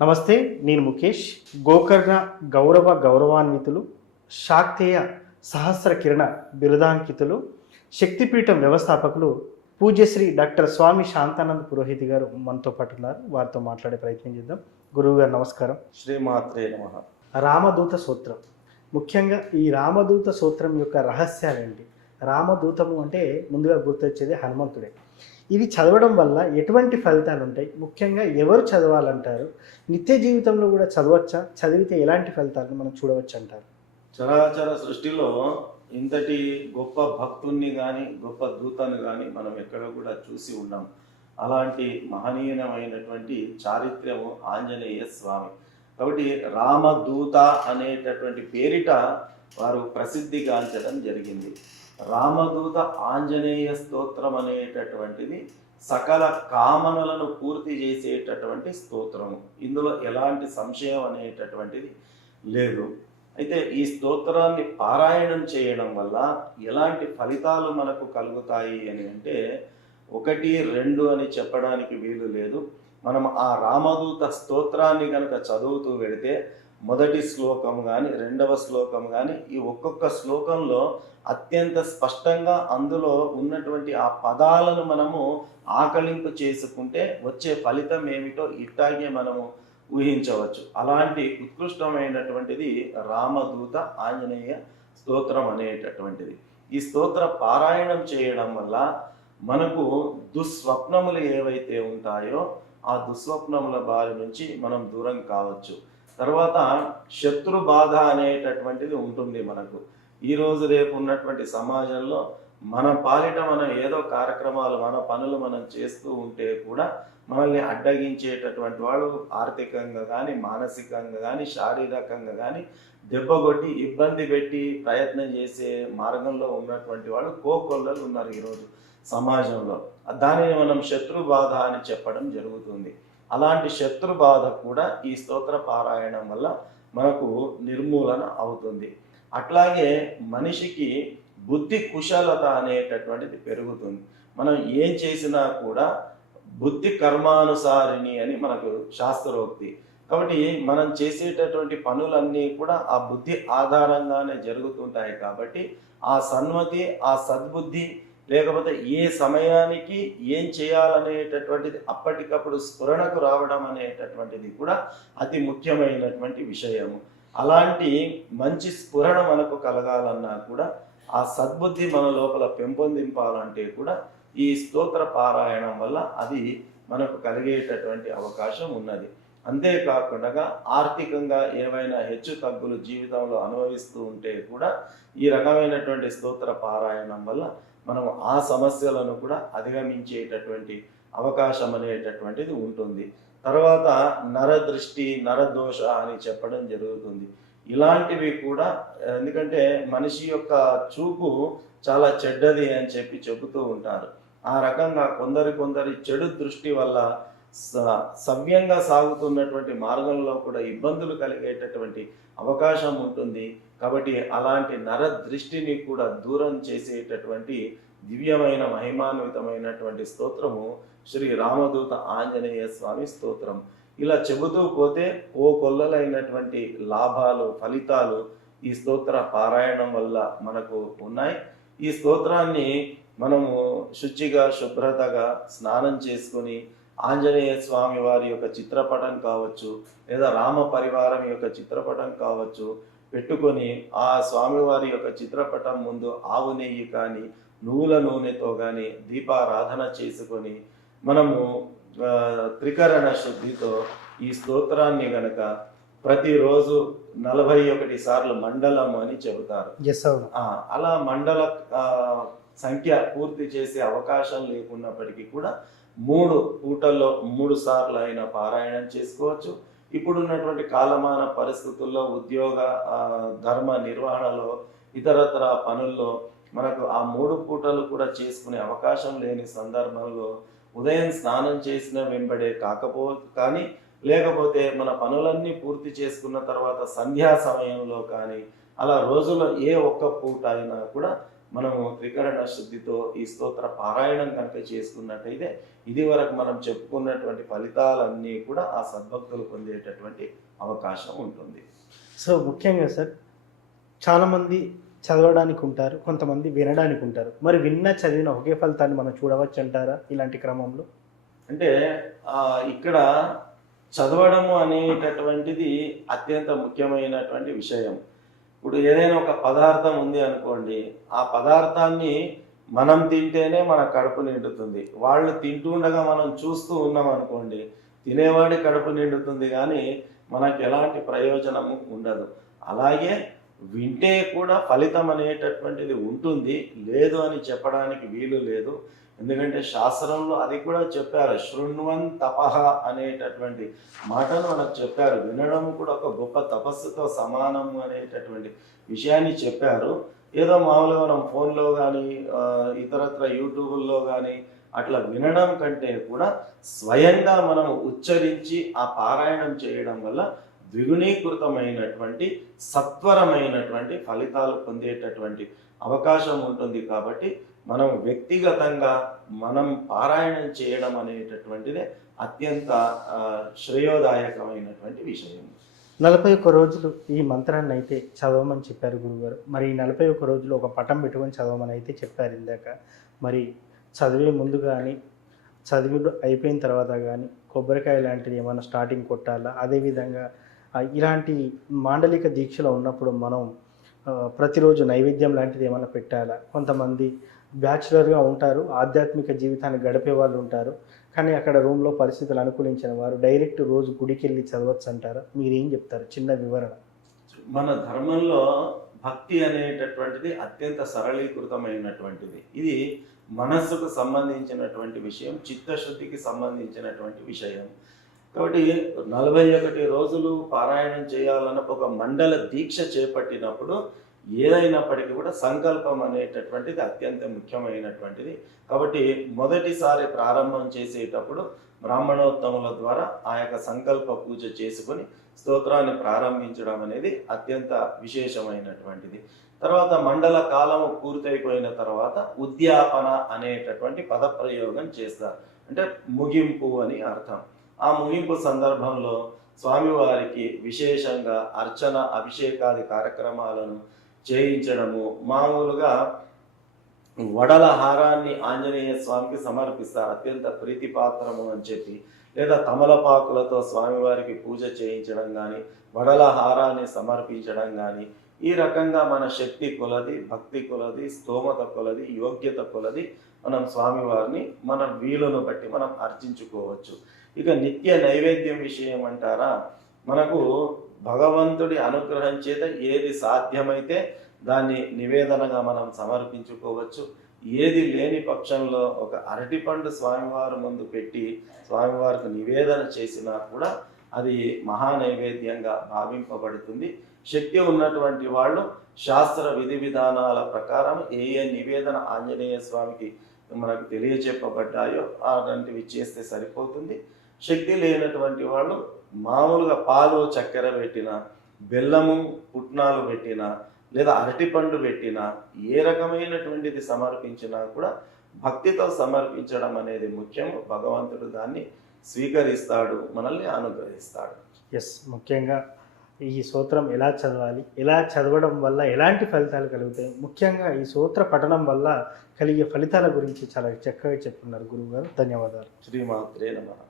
నమస్తే, నేను ముఖేష్. గోకర్ణ గౌరవాన్వితులు, శాక్తేయ సహస్ర కిరణ బిరుదాంకితులు, శక్తిపీఠం వ్యవస్థాపకులు పూజ్యశ్రీ డాక్టర్ స్వామి శాంతానంద పురోహితి గారు మనతో పాటు ఉన్నారు. వారితో మాట్లాడే ప్రయత్నం చేద్దాం. గురువు గారు నమస్కారం. శ్రీమాత్రే నమః. రామదూత సూత్రం, ముఖ్యంగా ఈ రామదూత సూత్రం యొక్క రహస్యాలేంటి? రామదూతము అంటే ముందుగా గుర్తొచ్చేది హనుమంతుడే. ఇది చదవడం వల్ల ఎటువంటి ఫలితాలు ఉంటాయి? ముఖ్యంగా ఎవరు చదవాలంటారు? నిత్య జీవితంలో కూడా చదవచ్చా? చదివితే ఎలాంటి ఫలితాలను మనం చూడవచ్చు అంటారు? చరాచర సృష్టిలో ఇంతటి గొప్ప భక్తుణ్ణి కానీ గొప్ప దూతను కానీ మనం ఎక్కడ కూడా చూసి ఉన్నాం. అలాంటి మహనీయమైనటువంటి చారిత్ర్యము ఆంజనేయ స్వామి. కాబట్టి రామదూత అనేటటువంటి పేరిట వారు ప్రసిద్ధిగాంచడం జరిగింది. రామదూత ఆంజనేయ స్తోత్రం అనేటటువంటిది సకల కామనలను పూర్తి చేసేటటువంటి స్తోత్రము. ఇందులో ఎలాంటి సంశయం అనేటటువంటిది లేదు. అయితే ఈ స్తోత్రాన్ని పారాయణం చేయడం వల్ల ఎలాంటి ఫలితాలు మనకు కలుగుతాయి అని అంటే 1, 2 అని చెప్పడానికి వీలు లేదు. మనం ఆ రామదూత స్తోత్రాన్ని కనుక చదువుతూ వెళితే మొదటి శ్లోకం కానీ 2వ శ్లోకం కానీ ఈ ఒక్కొక్క శ్లోకంలో అత్యంత స్పష్టంగా అందులో ఉన్నటువంటి ఆ పదాలను మనము ఆకలింపు చేసుకుంటే వచ్చే ఫలితం ఏమిటో ఇట్టాగే మనము ఊహించవచ్చు. అలాంటి ఉత్కృష్టమైనటువంటిది రామదూత ఆంజనేయ స్తోత్రం అనేటటువంటిది. ఈ స్తోత్ర పారాయణం చేయడం వల్ల మనకు దుస్వప్నములు ఏవైతే ఉంటాయో ఆ దుస్వప్నముల బారి నుంచి మనం దూరం కావచ్చు. తర్వాత శత్రు బాధ అనేటటువంటిది ఉంటుంది మనకు. ఈరోజు రేపు ఉన్నటువంటి సమాజంలో మన పాలిట మనం ఏదో కార్యక్రమాలు మన పనులు మనం చేస్తూ ఉంటే కూడా మనల్ని అడ్డగించేటటువంటి వాడు ఆర్థికంగా కానీ మానసికంగా కానీ శారీరకంగా కానీ దెబ్బగొట్టి ఇబ్బంది పెట్టి ప్రయత్నం చేసే మార్గంలో ఉన్నటువంటి వాడు కోకొల్లలు ఉన్నారు ఈరోజు సమాజంలో. దానిని మనం శత్రు బాధ అని చెప్పడం జరుగుతుంది. అలాంటి శత్రు బాధ కూడా ఈ స్తోత్ర పారాయణం వల్ల మనకు నిర్మూలన అవుతుంది. అట్లాగే మనిషికి బుద్ధి కుశలత అనేటటువంటిది పెరుగుతుంది. మనం ఏం చేసినా కూడా బుద్ధి కర్మానుసారిణి అని మనకు శాస్త్రోక్తి. కాబట్టి మనం చేసేటటువంటి పనులన్నీ కూడా ఆ బుద్ధి ఆధారంగానే జరుగుతుంటాయి. కాబట్టి ఆ సన్మతి, ఆ సద్బుద్ధి లేకపోతే ఏ సమయానికి ఏం చేయాలనేటటువంటిది అప్పటికప్పుడు స్ఫురణకు రావడం అనేటటువంటిది కూడా అతి ముఖ్యమైనటువంటి విషయము. అలాంటి మంచి స్ఫురణ మనకు కలగాలన్నా కూడా ఆ సద్బుద్ధి మన లోపల పెంపొందింపాలంటే కూడా ఈ స్తోత్ర పారాయణం వల్ల అది మనకు కలిగేటటువంటి అవకాశం ఉన్నది. అంతేకాకుండా ఆర్థికంగా ఏవైనా హెచ్చు తగ్గులు జీవితంలో అనుభవిస్తూ ఉంటే కూడా ఈ రకమైనటువంటి స్తోత్ర పారాయణం వల్ల మనం ఆ సమస్యలను కూడా అధిగమించేటటువంటి అవకాశం అనేటటువంటిది ఉంటుంది. తర్వాత నరదృష్టి, నరదోష అని చెప్పడం జరుగుతుంది. ఇలాంటివి కూడా, ఎందుకంటే మనిషి యొక్క చూపు చాలా చెడ్డది అని చెబుతూ ఉంటారు. ఆ రకంగా కొందరి చెడు దృష్టి వల్ల సవ్యంగా సాగుతున్నటువంటి మార్గంలో కూడా ఇబ్బందులు కలిగేటటువంటి అవకాశం ఉంటుంది. కాబట్టి అలాంటి నర దృష్టిని కూడా దూరం చేసేటటువంటి దివ్యమైన మహిమాన్వితమైనటువంటి స్తోత్రము శ్రీ రామదూత ఆంజనేయ స్వామి స్తోత్రం. ఇలా చెబుతూ పోతే కొల్లలైనటువంటి లాభాలు, ఫలితాలు ఈ స్తోత్ర పారాయణం వల్ల మనకు ఉన్నాయి. ఈ స్తోత్రాన్ని మనము శుచిగా, శుభ్రతగా స్నానం చేసుకొని ఆంజనేయ స్వామి వారి యొక్క చిత్రపటం కావచ్చు, లేదా రామ పరివారం యొక్క చిత్రపటం కావచ్చు పెట్టుకొని ఆ స్వామివారి యొక్క చిత్రపటం ముందు ఆవు నెయ్యి కానీ నువ్వుల నూనెతో కానీ దీపారాధన చేసుకొని మనము త్రికరణ శుద్ధితో ఈ స్తోత్రాన్ని గనక ప్రతిరోజు 41 సార్లు మండలం అని చెబుతారు. అలా మండల సంఖ్య పూర్తి చేసే అవకాశం లేకున్నప్పటికీ కూడా 3 పూటల్లో 3 సార్లు అయినా పారాయణం చేసుకోవచ్చు. ఇప్పుడున్నటువంటి కాలమాన పరిస్థితుల్లో ఉద్యోగ ధర్మ నిర్వహణలో ఇతరత్ర పనుల్లో మనకు ఆ 3 పూటలు కూడా చేసుకునే అవకాశం లేని సందర్భంలో ఉదయం స్నానం చేసిన వెంబడే కానీ లేకపోతే మన పనులన్నీ పూర్తి చేసుకున్న తర్వాత సంధ్యా సమయంలో కానీ అలా రోజులో ఏ ఒక్క పూట అయినా కూడా మనము త్రికరణ శుద్ధితో ఈ స్తోత్ర పారాయణం కనుక చేసుకున్నట్టయితే ఇది వరకు మనం చెప్పుకున్నటువంటి ఫలితాలన్నీ కూడా ఆ సద్భక్తులు పొందేటటువంటి అవకాశం ఉంటుంది. సో ముఖ్యంగా సార్ చాలామంది చదవడానికి ఉంటారు, కొంతమంది వినడానికి ఉంటారు. మరి చదివిన ఒకే ఫలితాన్ని మనం చూడవచ్చు అంటారా ఇలాంటి క్రమంలో? అంటే ఇక్కడ చదవడము అనేటటువంటిది అత్యంత ముఖ్యమైనటువంటి విషయం. ఇప్పుడు ఏదైనా ఒక పదార్థం ఉంది అనుకోండి, ఆ పదార్థాన్ని మనం తింటేనే మన కడుపు నిండుతుంది. వాళ్ళు తింటుండగా మనం చూస్తూ ఉన్నాం అనుకోండి, తినేవాడి కడుపు నిండుతుంది కానీ మనకు ఎలాంటి ప్రయోజనము ఉండదు. అలాగే వింటే కూడా ఫలితం అనేటటువంటిది ఉంటుంది, లేదు అని చెప్పడానికి వీలు లేదు. ఎందుకంటే శాస్త్రంలో అది కూడా చెప్పారు, శృణ్వన్ తపః అనేటటువంటి మాటను మనకు చెప్పారు. వినడం కూడా ఒక గొప్ప తపస్సుతో సమానము అనేటటువంటి విషయాన్ని చెప్పారు. ఏదో మామూలుగా మనం ఫోన్లో కానీ ఇతరత్ర యూట్యూబుల్లో కానీ అట్లా వినడం కంటే కూడా స్వయంగా మనం ఉచ్చరించి ఆ పారాయణం చేయడం వల్ల ద్విగుణీకృతమైనటువంటి సత్వరమైనటువంటి ఫలితాలు పొందేటటువంటి అవకాశం ఉంటుంది. కాబట్టి మనం వ్యక్తిగతంగా మనం పారాయణం చేయడం అనేటటువంటిదే అత్యంత శ్రేయోదాయకమైనటువంటి విషయం. 41 రోజులు ఈ మంత్రాన్ని అయితే చదవమని చెప్పారు గురుగారు. మరి ఈ 41 రోజులు ఒక పటం పెట్టుకొని చదవమని అయితే చెప్పారు ఇందాక. మరి చదివే ముందు కానీ చదివి అయిపోయిన తర్వాత కానీ కొబ్బరికాయ లాంటిది ఏమైనా స్టార్టింగ్ కొట్టాలా? అదేవిధంగా ఇలాంటి మాండలిక దీక్షలో ఉన్నప్పుడు మనం ప్రతిరోజు నైవేద్యం లాంటిది ఏమైనా పెట్టాలా? కొంతమంది బ్యాచులర్గా ఉంటారు, ఆధ్యాత్మిక జీవితాన్ని గడిపే వాళ్ళు ఉంటారు, కానీ అక్కడ రూమ్లో పరిస్థితులు అనుకూలించిన వారు డైరెక్ట్ రోజు గుడికి వెళ్ళి చదవచ్చు అంటారా? మీరేం చెప్తారు? చిన్న వివరణ. మన ధర్మంలో భక్తి అనేటటువంటిది అత్యంత సరళీకృతమైనటువంటిది. ఇది మనస్సుకు సంబంధించినటువంటి విషయం, చిత్తశుద్ధికి సంబంధించినటువంటి విషయం. కాబట్టి 41 రోజులు పారాయణం చేయాలన్న ఒక మండల దీక్ష చేపట్టినప్పుడు ఏదైనప్పటికీ కూడా సంకల్పం అనేటటువంటిది అత్యంత ముఖ్యమైనటువంటిది. కాబట్టి మొదటిసారి ప్రారంభం చేసేటప్పుడు బ్రాహ్మణోత్తముల ద్వారా ఆ యొక్క సంకల్ప పూజ చేసుకొని స్తోత్రాన్ని ప్రారంభించడం అనేది అత్యంత విశేషమైనటువంటిది. తర్వాత మండల కాలము పూర్తయిపోయిన తర్వాత ఉద్యాపన అనేటటువంటి పదప్రయోగం చేస్తారు. అంటే ముగింపు అని అర్థం. ఆ ముగింపు సందర్భంలో స్వామివారికి విశేషంగా అర్చన అభిషేకాది కార్యక్రమాలను చేయించడము, మామూలుగా వడల హారాన్ని ఆంజనేయ స్వామికి సమర్పిస్తారు, అత్యంత ప్రీతిపాత్రము అని చెప్పి. లేదా తమలపాకులతో స్వామివారికి పూజ చేయించడం కానీ, వడల హారాన్ని సమర్పించడం కానీ, ఈ రకంగా మన శక్తి కొలది, భక్తి కొలది, స్తోమత కొలది, యోగ్యత కొలది మనం స్వామివారిని మన వీలును బట్టి మనం అర్చించుకోవచ్చు. ఇక నిత్య నైవేద్యం విషయం అంటారా, మనకు భగవంతుడి అనుగ్రహం చేత ఏది సాధ్యమైతే దాన్ని నివేదనగా మనం సమర్పించుకోవచ్చు. ఏది లేని పక్షంలో ఒక అరటిపండు స్వామివారి ముందు పెట్టి స్వామివారికి నివేదన చేసినా కూడా అది మహానైవేద్యంగా భావింపబడుతుంది. శక్తి ఉన్నటువంటి వాళ్ళు శాస్త్ర విధి విధానాల ప్రకారం ఏ ఏ నివేదన ఆంజనేయ స్వామికి మనకు తెలియచెప్పబడ్డాయో అలాంటివి చేస్తే సరిపోతుంది. శక్తి లేనటువంటి వాళ్ళు మామూలుగా పాలు చక్కెర పెట్టిన, బెల్లము పుట్నాలు పెట్టిన, లేదా అరటిపండు పెట్టిన, ఏ రకమైనటువంటిది సమర్పించినా కూడా భక్తితో సమర్పించడం అనేది ముఖ్యం. భగవంతుడు దాన్ని స్వీకరిస్తాడు, మనల్ని అనుగ్రహిస్తాడు. ఎస్, ముఖ్యంగా ఈ స్తోత్రం ఎలా చదవాలి, ఎలా చదవడం వల్ల ఎలాంటి ఫలితాలు కలుగుతాయి, ముఖ్యంగా ఈ స్తోత్ర పఠనం వల్ల కలిగే ఫలితాల గురించి చాలా చక్కగా చెప్పుకున్నారు గురువుగారు. ధన్యవాదాలు. శ్రీమాత్రే నమః.